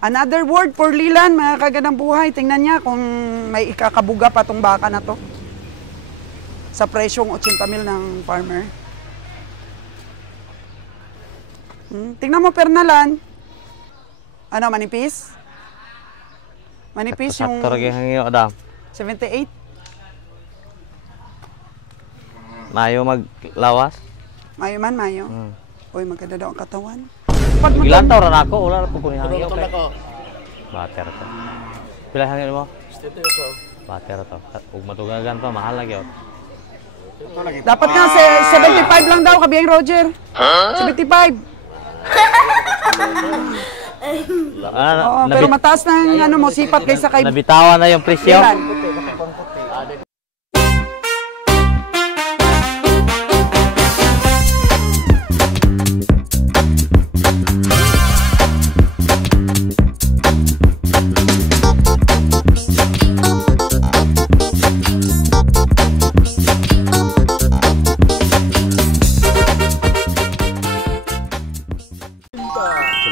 Another word for Lilan, mga kagandang buhay. Tingnan niya kung may ikakabuga pa tong baka na to. Sa presyong 80,000 ng farmer. Tingnan mo, Pernalan. Ano, manipis? Manipis yung... Sakto lagi hangyo, Adam. 78? Mayo maglawas? Mayo man, mayo. Uy, maganda daw ang katawan. Ilan taon rin ako? Wala na po kung hangyo. Bater to. Pila hangyo mo? 78. Bater to. Kung matugagan pa, mahal lagi. Dapat nga, 75 lang daw, kabiyang Roger. 75. Oo, pero mataas na ano mo, sipat kaysa kay... Nabitawan na yung presyo.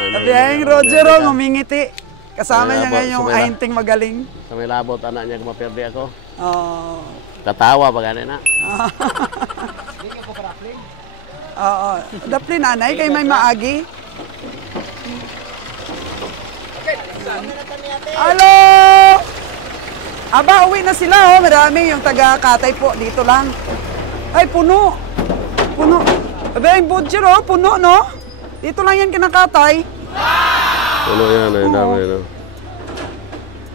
Kabiyang Roger, ngumingiti. Kasama niya ngayon yung ahinting magaling. Sa may labot, anak niya kumapirdi ako. Oo. Tatawa pa gani na. Oo. Dapli nanay, kay may maagi. Hello! Aba, uwi na sila, oh. Marami yung taga-Katay po. Dito lang. Ay, puno. Puno. Kabiyang Roger, oh. Puno, no? Dito lang yan kinakatay. Ano yan, ay dami na.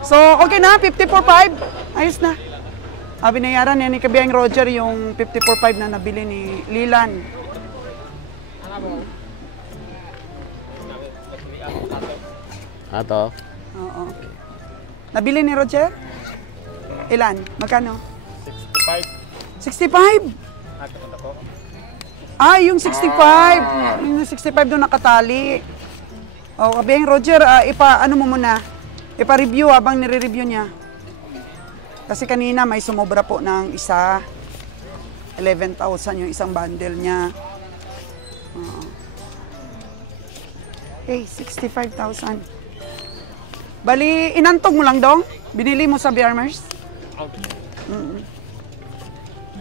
So, okay na, 54.5. Ayos na. Binayaran niya ni Kabiyang Roger yung 54.5 na nabili ni Lilan. Ato? Oo. Nabili ni Roger? Ilan? Magkano? 65. 65? Ah, yung 65. Yung 65 doon nakatali. O, Kabiyang Roger, ano mo muna? Ipa-review habang nire-review niya. Kasi kanina may sumobra po ng isa. 11,000 yung isang bundle niya. Okay, 65,000. Bali, inantog mo lang dong? Binili mo sa Bjarmers?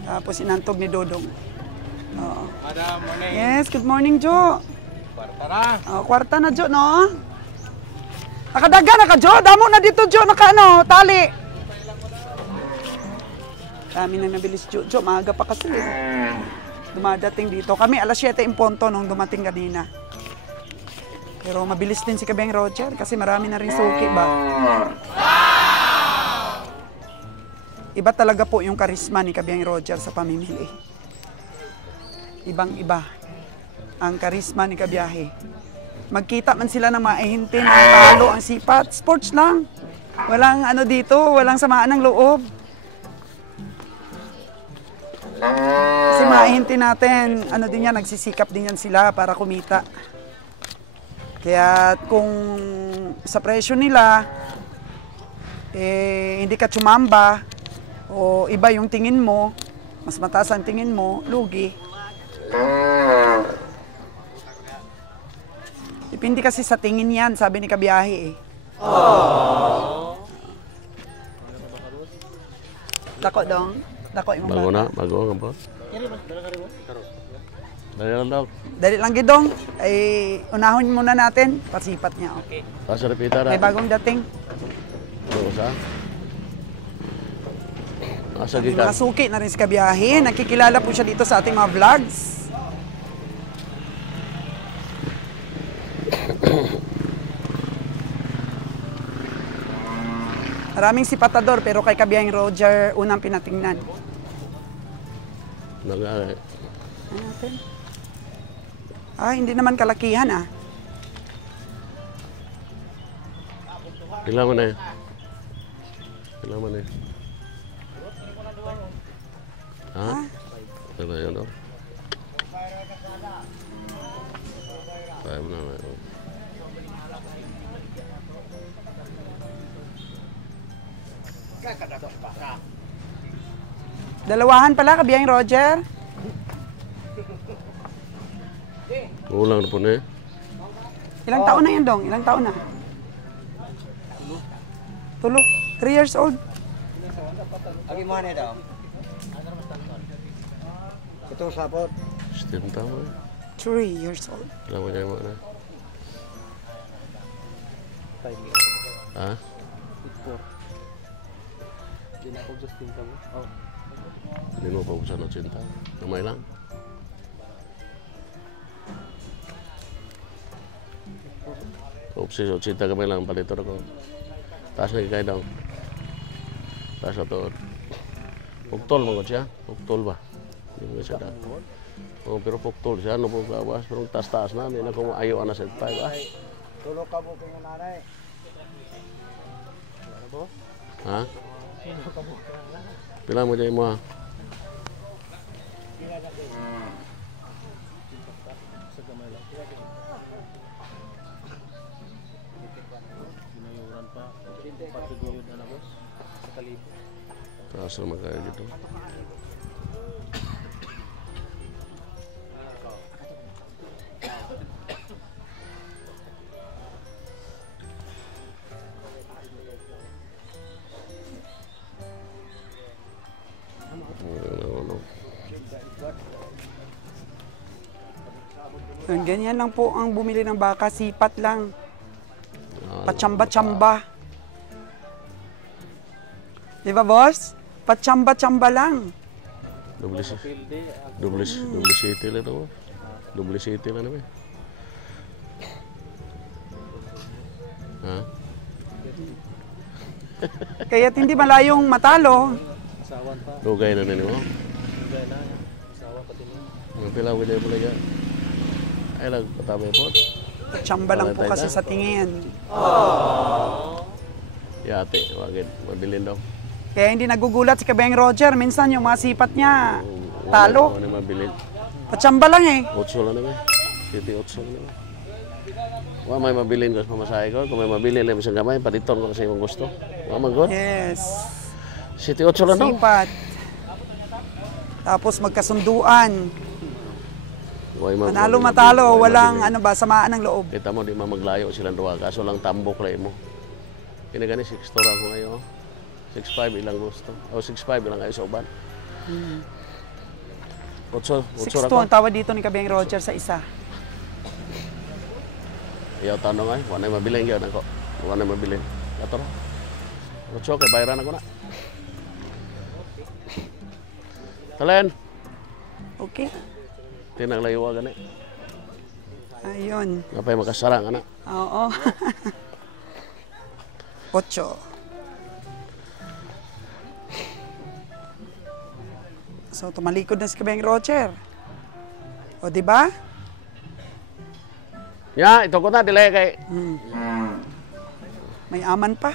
Tapos inantog ni Dodong. Oo. Yes, good morning, Jo. Kwarta na. Kwarta na, Jo, no? Nakadaga na ka, Jo. Damo na dito, Jo. Tali. Dami na nabilis, Jo. Jo, maaga pa kasi. Dumadating dito. Kami, alas 7 in Ponto nung dumating kanina. Pero mabilis din si Kabiyang Roger kasi marami na rin suki ba. Iba talaga po yung karisma ni Kabiyang Roger sa pamimili. Ibang-iba ang karisma ni Kabiyahe. Magkita man sila ng maihintin, ang talo, ang sipat. Sports lang. Walang ano dito, walang samaan ng loob. Kasi maihintin natin, ano din yan, nagsisikap din yan sila para kumita. Kaya kung sa presyo nila, hindi ka tsumamba, o iba yung tingin mo, mas mataas ang tingin mo, lugi. Depende kasi sa tingin yan, sabi ni Kabiyahe eh. Dako dong. Dako yung bago na, bago nga ba? Dali lang daw. Dali lang gidong. Ay, unahon muna natin. Pasipat niya. Okay. Pasok repita na. May bagong dating. Oo sa? Asa gikan? Nakasuki na rin si Kabiyahe. Nakikilala po siya dito sa ating mga vlogs. Maraming sipatador pero kay Kabiyang Roger unang pinatingnan. Nagay. Natin. Hindi naman kalakihan ah. Ilan mo na eh. Ilan mo na eh. Ha? Ano yun daw? Kaya mo na na yun. Dalawahan pala, Kabiyang Roger. Ulang na po na eh. Ilang taon na yan, Dong? Ilang taon na? Tulo. 3 years old. Agi mo na daw. Ito sapot. Stinta mo. 3 years old. Alam mo dyan mo na. 5 years. Ha? 4. Hindi na ako just tinta mo. Oh. Hindi mo pa usan ng cinta. Kamay lang. Upsi, so cinta kamay lang. Palito na ko. Taas lagi kayo daw. Taas na to. Puktol mo ko siya. Puktol ba? Hindi mo siya da. Oh, pero puktol siya. Ano po kawas? Pero taas-taas na. Hindi na ko maayo na sa 5. Tulog ka mo kung nanay. Ha? Pila mo dyan mo ha? Taas naman kayo dito. Ganyan lang po ang bumili ng baka, sipat lang. Patsamba-tsamba. Di ba, boss? Patsamba-tsamba lang. Double city lang ito. Double city lang naman. Ha? Kaya't hindi malayong matalo. Lugay na nini mo? Lugay na. Asawa pati mo. Pila mo dyan mo lang. Ay lang, patabay po. Patsamba lang po kasi sa tingin. Yate, wagin. Mabilin daw. Kaya hindi nagugulat si Kabayang Roger. Minsan yung mga sipat niya, talo. Ano mabilin? Patsamba lang eh. 8 lang naman. City 8 lang naman. Wa may mabilin ko sa pamasahe ko. Kung may mabilin lang isang gamay, paliton ko kasi yung gusto. Wa man god. Yes. City 8 lang daw. Sipat. Tapos magkasunduan. Manalo matalo, walang ano ba, samaan ng loob. Kita mo, di maglayo silang duwa. Kaso lang tambok lang mo. Kinagani, 6 tora ko ngayon. 6'5 ilang gusto. O 6'5 ilang kayo sa uban. 8 6'2 ang tawad dito ni Kabayang Roger sa isa. Iyaw tanong ay, wala na mabiling yun ako. Wala na mabiling. Ito na. 8 kay bayaran ako na. Talen! Okay. Tinaglayo ka gani. Ayun. Napay makasarang anak. Oo. 8. So, tumalikod na si Kabayang Roger. O, di ba? Ya, ito ko na, dilay kay. May aman pa.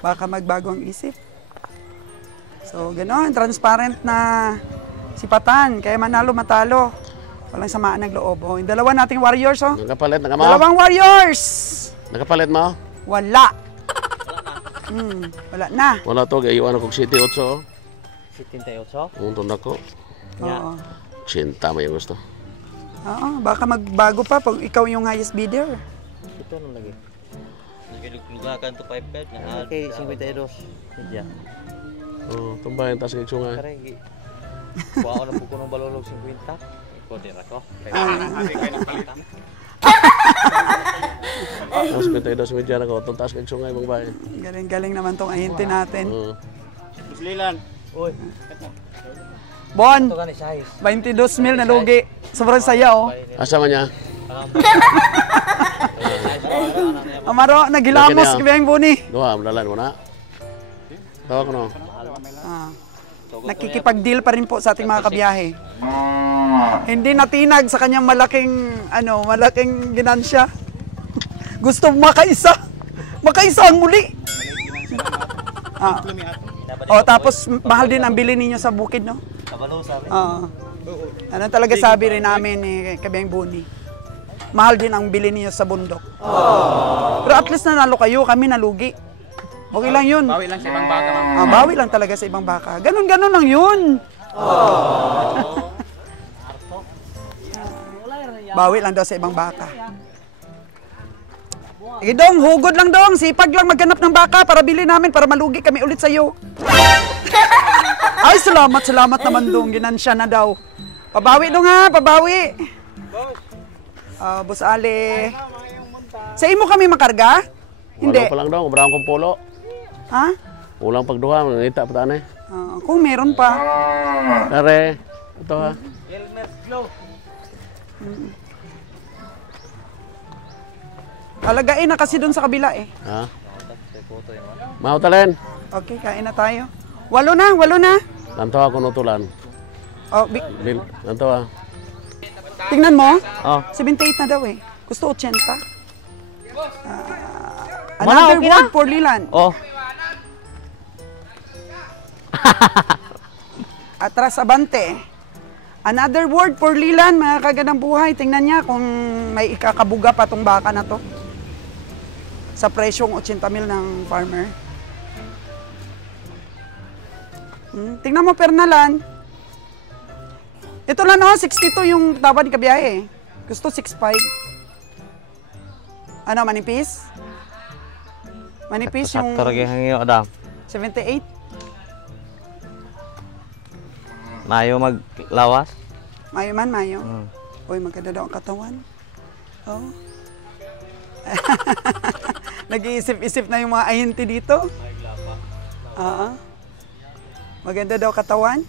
Baka magbago ang isip. So, gano'n. Transparent na sipatan. Kaya manalo, matalo. Walang samaan ng loob. O, yung dalawa nating warriors, oh. Nakapalit na ka mo? Dalawang warriors! Nakapalit mo? Wala. Wala na. Wala to, gayuan ako City 8. 78? Untong ako. Oo. Sinta mo yung gusto. Oo, baka magbago pa pag ikaw yung highest bidder. Ito nung lagi. Naglugakan to 5-5 na. Okay, 52. Medya. Oh, tumbayan tas kay sungay. Karegi. Kuha ko na po ko ng balulog 50. Ikaw din ako. Mas kita dos media na ko, tuntas kay sungay bang bay. Galing-galing naman tong ahinti natin. Muslilan. Uy, Bon, ito ka ni size. 22,000 na lugi. Sobrang saya, oh. Asa man niya? Amaro, nagilamos Okay na. Kabayang Boni. Duha, amdalan mo na. Tawag ko no. Nakikipag-deal pa rin po sa ating mga kabiyahe. Hindi natinag sa kanyang malaking ginansya. Gusto makaisa. Makaisa ang muli. Tapos mahal din ang bili ninyo sa bukid, no? Kabalo sabi. Ano talaga sabi rin namin ni Kabayang Boni. Mahal din ang bili ninyo sa bundok. Pero at least nanalo kayo, kami nalugi. Okay lang yun. Bawi lang sa ibang baka, ma'am. Bawi lang talaga sa ibang baka. Ganon lang yun. Bawi lang daw sa ibang baka. Eh, Dong, hugod lang, Dong. Sipag lang maghanap ng baka para bili namin, para malugi kami ulit sa'yo. Ay, salamat naman, Dong. Ginansya na daw. Pabawi, Dong, ha? Pabawi. Boss Ale. Sa imo kami makarga? Hindi. Wala pa lang daw, ubrahan kong polo. Ha? Ulang pagduha, manita pa tanay. Kung meron pa. Kare, ito ha. Alagain na kasi doon sa kabila eh. Ha? Mautalen. Okay, kain na tayo. 8 na. Lanto ako nutulan. Oh, Lanto ha. tingnan mo. Oh. 78 na daw eh. Gusto 80. Wala, Another okay word na. for Lilan. Oh. Atras abante. Another word for Lilan, mga kagandang buhay. Tingnan niya kung may ikakabuga pa tong baka na to. Sa presyong 80,000 ng farmer. Tingnan mo, Pernalan. Ito lang, no? 62 yung tawad ni Kabiyahe. Gusto 65. Ano, manipis? Manipis yung Sakto lagi hangyo, Adam. 78. Mayo maglawas. Mayo man, mayo. Hmm. Uy, maganda daw ang katawan. Oh. Nag-iisip-isip na yung mga ayinti dito. Oo. Maganda daw katawan.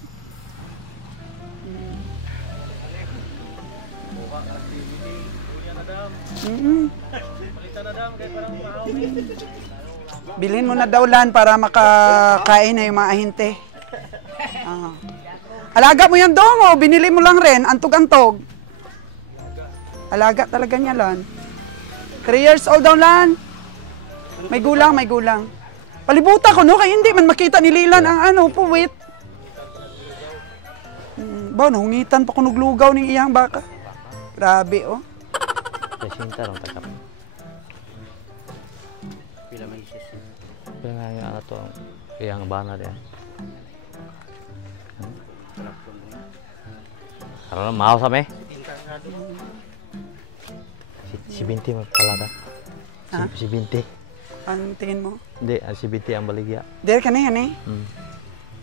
Bilhin mo na daw lan para makakain na yung mga ahinte. Alaga mo yan Dong o binili mo lang rin, antog-antog. Alaga talaga niya lan. 3 years old daw lan. May gulang, may gulang. Palibuta ko no, kaya hindi man makita ni Lilan ang ano, puwit. Ba, nahungitan pa ko nuglugaw ng iyang baka. Grabe oh. Jacinta ron takap. Pila may isis. Pila nga yung ano to, iyang bana diyan. Karon mau sa me. Si Binti magpala ka. Ha? Si Binti. Ang tingin mo? Hindi, si Binti ang baligya. Dere ka na yan eh.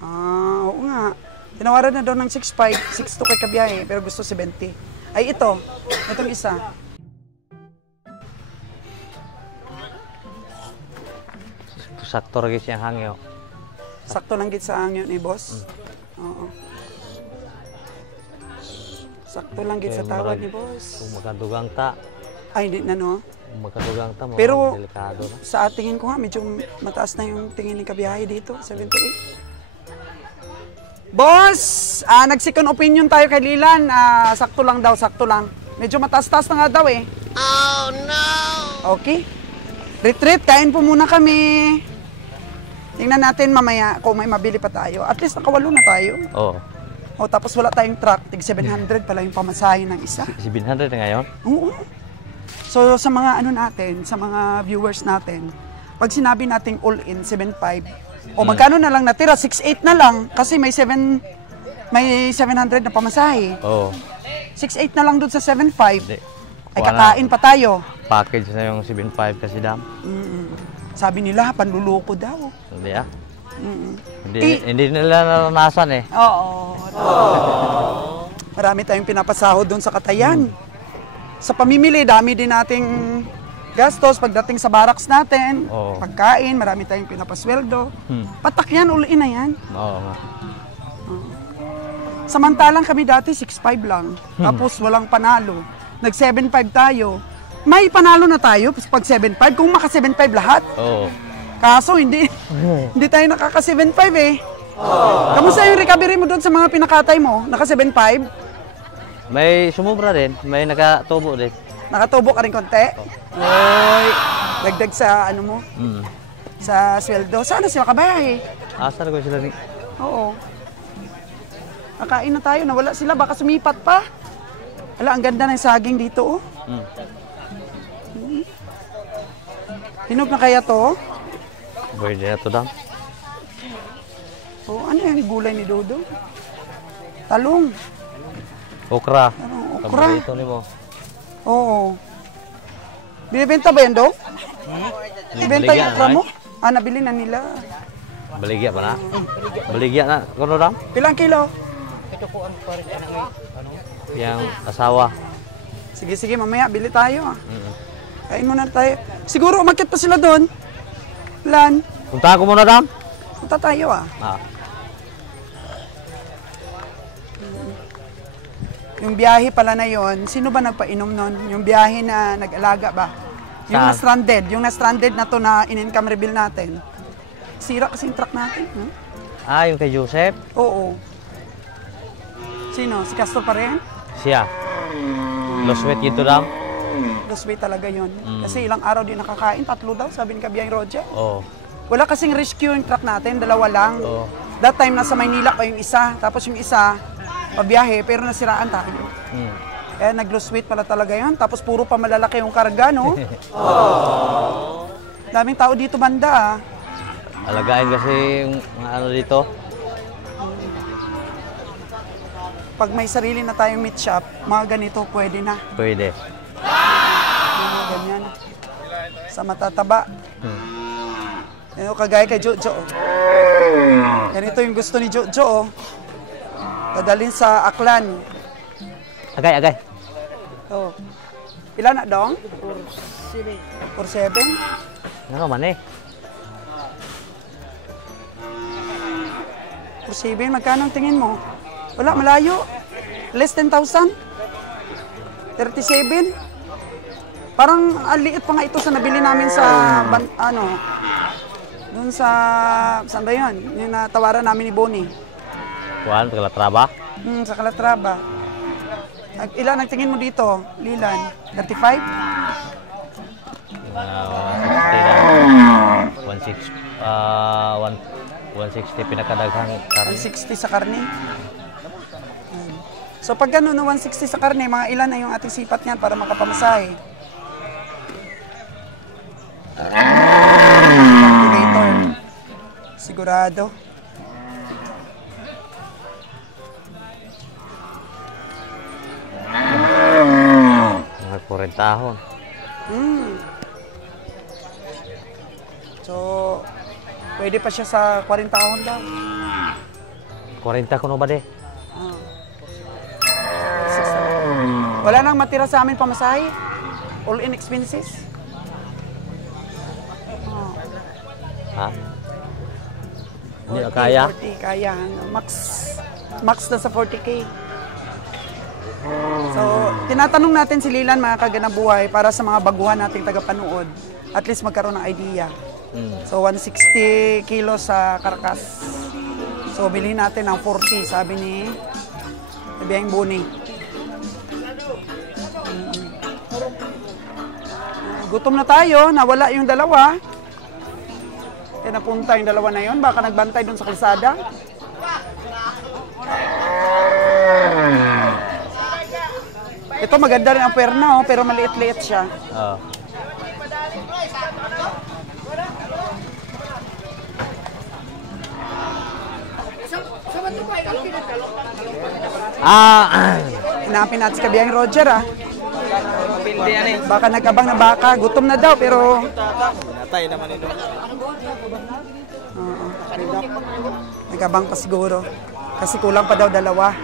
Oo nga. Tinawaran na daw ng 6'5", 6'2" kay Kabiyahe, pero gusto 70. Ay ito, itong isa. Sakto lagi siyang hangyo. Sakto lang git sa angyo ni boss. Oo. Sakto lang git sa tawad ni boss. Kung makadugang ta, Ay, hindi na no. kung makadugang ta, Pero- delikado na. Sa tingin ko nga, medyo mataas na yung tingin ni Kabiyahe dito, 78. Boss! Nag-second opinion tayo kay Lilan. Sakto lang daw, sakto lang. Medyo mataas-taas na nga daw eh. Oh no! Okay. Retreat, kain po muna kami. Tingnan natin mamaya kung may mabili pa tayo. At least nakawalo na tayo. Oo. O tapos wala tayong truck, tig 700 pala yung pamasahe ng isa. Si 700 na ngayon? Oo. So sa mga ano natin, sa mga viewers natin, pag sinabi nating all in 7.5, o magkano na lang natira, 6.8 na lang kasi may 700 na pamasahe. Oo. 6.8 na lang doon sa 7.5. Hindi. Ay kakain pa tayo. Package na yung 7.5 kasi dam. Sabi nila panluloko daw. Hindi ah. Hindi nila naranasan eh. Oo. Marami tayong pinapasahod doon sa Katayan. Sa pamimili, dami din nating gastos pagdating sa barracks natin. Oo. Pagkain, marami tayong pinapasweldo. Patak yan, all in na yan. Oo nga. Samantalang kami dati 6.5 lang. Tapos walang panalo. Nag 7.5 tayo. May panalo na tayo pag 7.5 kung maka 7.5 lahat. Oo. Kaso hindi hindi tayo nakaka 7.5 eh. Kamusta yung recovery mo doon sa mga pinakatay mo? Naka 7.5? May sumubra din. May nakatubo din. Nakatubo ka rin konti? Oy, dagdag sa ano mo? Sa sweldo. Sana sila kabayahe. Asa na ko sila ni... Oo. Nakain na tayo, nawala sila, baka sumipat pa. Ala, ang ganda ng saging dito, oh. Hinog na kaya to? Pwede na to dam. Oh, ano yung gulay ni Dodo? Talong. Okra. Ano, okra. Paborito ni mo. Oo. Binibenta ba yan, Dong? Ibenta yung okra ay. mo? Ah, nabili na nila. Baligya pa na. Baligya na. Kuno dam? Pilang kilo? Yang asawa. Sige, sige, mamaya, bili tayo. Kain muna tayo. Siguro, umakyat pa sila doon. Lan, Punta ko muna dam. punta tayo ah. Yung biyahe pala na yon, sino ba nagpainom nun? Yung biyahe na nag-alaga ba? Yung Saan? na-stranded. Yung na-stranded na to na in-income reveal natin. Sira kasi yung truck natin. Hmm? Ah, yung kay Joseph. Oo. Sino? Si Castor pa rin? Siya. Loswet gitu dam. Lost way talaga yon. Kasi ilang araw din nakakain. 3 daw, sabi ni Kabiyang Roger. Oh. Wala kasing rescue yung truck natin. 2 lang. Oo. That time, nasa Maynila pa yung isa. Tapos yung isa, pabiyahe, pero nasiraan tayo. Kaya nag-lose weight pala talaga yun. Tapos puro pa malalaki yung karga, no? Daming tao dito banda, ah. Alagain kasi yung mga ano dito. Pag may sarili na tayong meat shop, mga ganito pwede na. Pwede. Mga ganyan. Sa matataba. Yan o, kagaya kay Jojo. Ganito yung gusto ni Jojo, oh. Dadalhin sa Aklan. Agay, agay. Oh. Ilan na dong? 4-7. Ano man eh. 4-7, magkano ang tingin mo? Wala, malayo. Less than 1,000. 37. Parang aliit pa nga ito sa nabili namin sa, doon sa, saan ba yun? Yung natawaran namin ni Bonnie. Kuan, Calatrava. Sa Calatrava. Ilan ang tingin mo dito, Lilan? 35? 160 pinakadaghang karne. 160 sa karne. So pag gano'n, 160 sa karne, mga ilan na yung ating sipat niyan para makapamasahe? Calculator. Sigurado. Mga 40 tahon. So, pwede pa siya sa 40 taon daw. 40 kuno ba de? Wala nang matira sa amin pamasahe. All in expenses. Ha? Hindi na kaya? 40, kaya. Max na sa 40K. So, tinatanong natin si Lilan, mga kaganabuhay, para sa mga baguhan nating tagapanood. At least magkaroon ng idea. So, 160 kilos sa karkas. So, bilhin natin ng 40, sabi ni Biyang Buni. Gutom na tayo, nawala yung dalawa. Kaya napunta yung dalawa na yun, baka nagbantay dun sa kalsada. Ito maganda rin ang perna, oh, pero maliit-liit siya. Oo. Hinapin natin si Kabiyang Roger, ah. Baka nag-abang na baka. Gutom na daw, pero... Natay naman ito. Nag-abang pa siguro. Kasi kulang pa daw dalawa.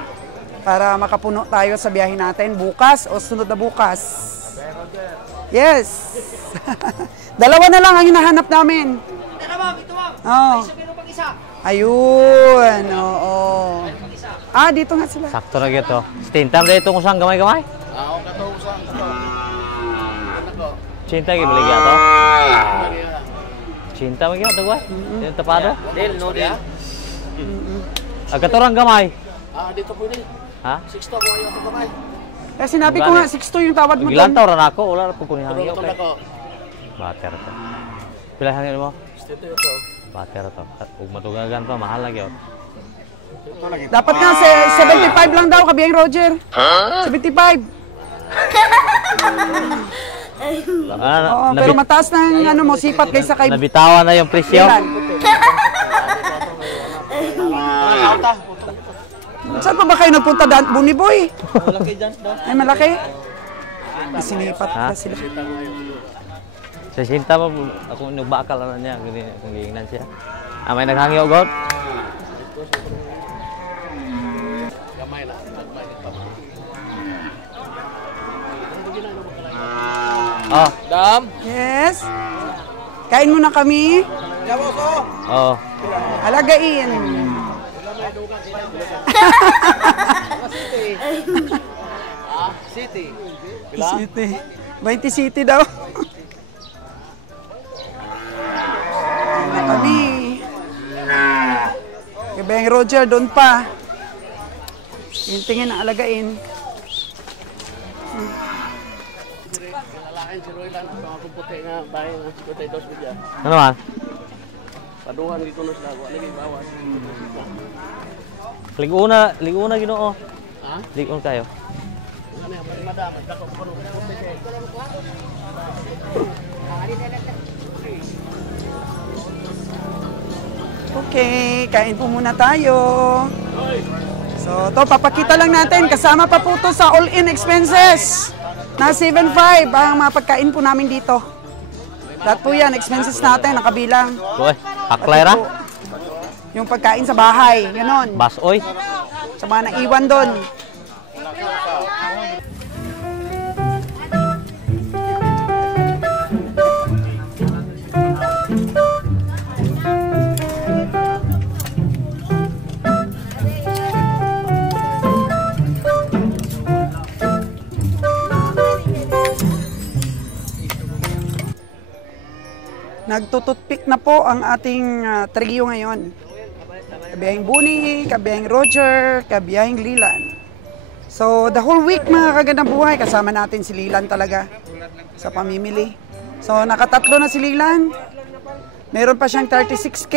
Para makapuno tayo sa biyahe natin bukas o sunod na bukas. Yes! Dalawa na lang ang hinahanap namin. Oh. Ayun, oo. Ah, dito nga sila. Sakto na gito. Stintam na itong usang gamay-gamay? Ako ka to usang. Cinta lagi beli to? Cinta lagi to gua? Yung tapado? Del, no dia. Agak orang gamay. Dito pwede. Ha? 6 to, kung ayaw ko kamay. Eh, sinabi ko nga, 6'2 yung tawad mo doon. Gilantaw ran ako, wala po kunin hangin. Turong Okay. ko. Bater to. Pila hangin mo? Dito ito. Bater to. Ug matugagan pa mahal lagi. Dapat nga, 75 lang daw, Kabiyang Roger. 75. Oo, pero mataas na yung ano mo, sipat kaysa kay... Nabitawan na yung presyo. Lilan. Saan pa ba kayo nagpunta daan? Buni Boy? Malaki dyan daw. Ay, malaki. Sinipat Ha? pa sila. Sa sinta mo, ako nubakal na niya, kung giingnan siya. May naghangyo god. Gamay na. Oh. Dam. Yes. Kain muna kami. Oh. Alagain. City. City. 20 city daw. Kami. Kabeng Roger, doon pa. Yung tingin na alagain. Lalain si Roy lang ang puputi nga bahay ng 52 bidya. Ano man? Paduhan gi kuno sila, wala gi bawas. Liguna Ginoo. Ha? Ligon kayo. Ano yan, madam, dako kuno puputi siya. Okay, kain po muna tayo. So, to papakita lang natin. Kasama pa po to sa all-in expenses. Na 7.5 ang mga pagkain po namin dito. Lahat po yan, expenses natin, nakabilang. Uy, haklay ra. Yung pagkain sa bahay, ganon. Basoy. Sa mga naiwan doon. Nagtututpik na po ang ating trio ngayon. Kabiyahing Buni, Kabiyahing Roger, Kabiyahing Lilan. So, the whole week mga kagandang buhay, kasama natin si Lilan talaga sa pamimili. So, nakatatlo na si Lilan. Meron pa siyang 36K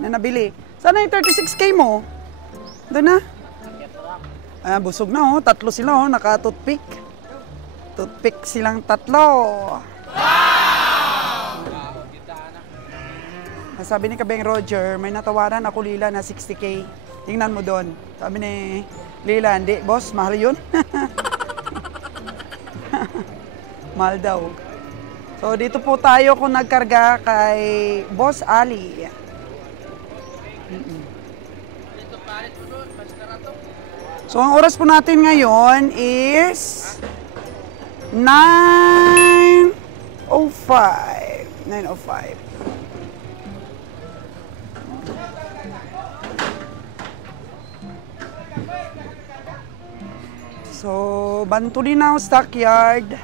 na nabili. Sana yung 36K mo? Doon na? Busog na oh, tatlo sila oh, naka-toothpick. Toothpick silang tatlo. Sabi ni Kabeng Roger, may natawaran ako Lila na 60K. Tingnan mo doon. Sabi ni Lila, hindi, boss, mahal yun. Mahal daw. So, dito po tayo kung nagkarga kay Boss Ali. So, ang oras po natin ngayon is 9:05. 9:05. So, Bantulinaw Stockyard.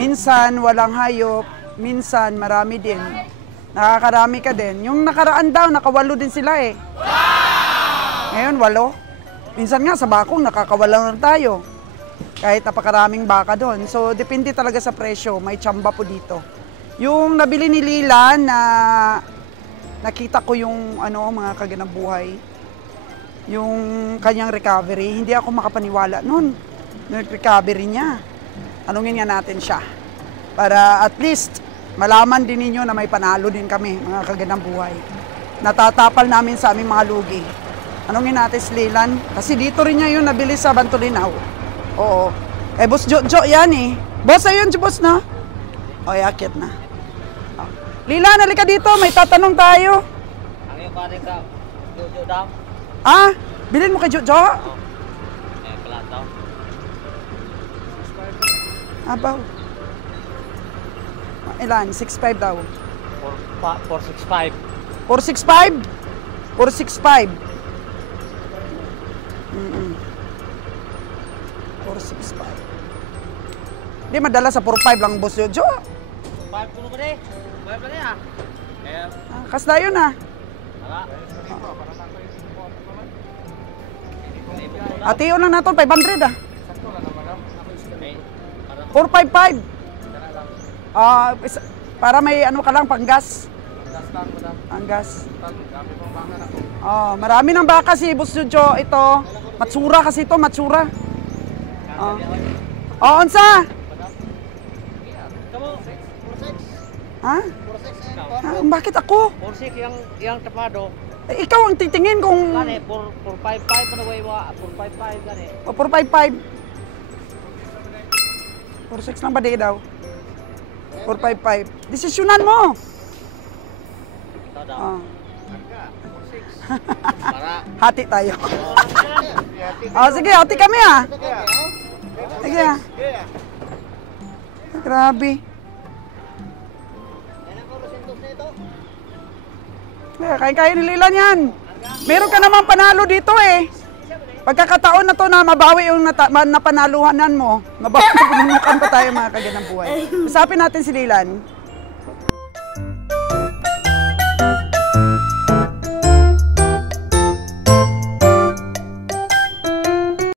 Minsan walang hayop, minsan marami din. Nakakarami ka din. Yung nakaraan daw, nakawalo din sila eh. Ngayon, 8. Minsan nga sa bakong nakakawala lang tayo. Kahit napakaraming baka doon. So, depende talaga sa presyo. May tsamba po dito. Yung nabili ni Lila na nakita ko yung mga kaganang buhay. Yung kanyang recovery, hindi ako makapaniwala noon. Yung recovery niya. Tanungin nga natin siya. Para at least malaman din ninyo na may panalo din kami, mga kagandang buhay. Natatapal namin sa aming mga lugi. Tanungin natin si Lilan. Kasi dito rin niya yun nabili sa Bantulinaw. Oo. Boss Jojo yan eh. Boss, ayun si boss na. O, yakit na. Lilan, halika dito. May tatanong tayo. Ang iyong pare ka, Jojo daw. Bilhin mo kay Jojo? Pala daw. Abaw. Ilan? 6.5 daw. 465. 465? 465. 465. Hindi, madala sa 4.5 lang, boss Jojo. 5 kuno ba de? 5 ba niya? Kas na yun Ate yun lang natin, 500 455. Para may ka lang, panggas. Panggas. Marami ng baka si Boss Jojo. Ito, matsura kasi ito, matsura. Onsa? Ha? Bakit ako? 46 yang tapado. Ikaw ang titingin kung... Gani, 455 pa na way 455 gani. 455. 46 lang ba di daw? 455. Desisyonan mo. Oh. Hati tayo. Oh, sige, hati kami ah. Sige ah. Grabe. Kain-kain nila yan. Meron ka naman panalo dito eh. Pagkakataon na to na mabawi yung napanaluhanan mo. Mabawi pa tayo mga kaganang buhay. Usapin natin si Lilan.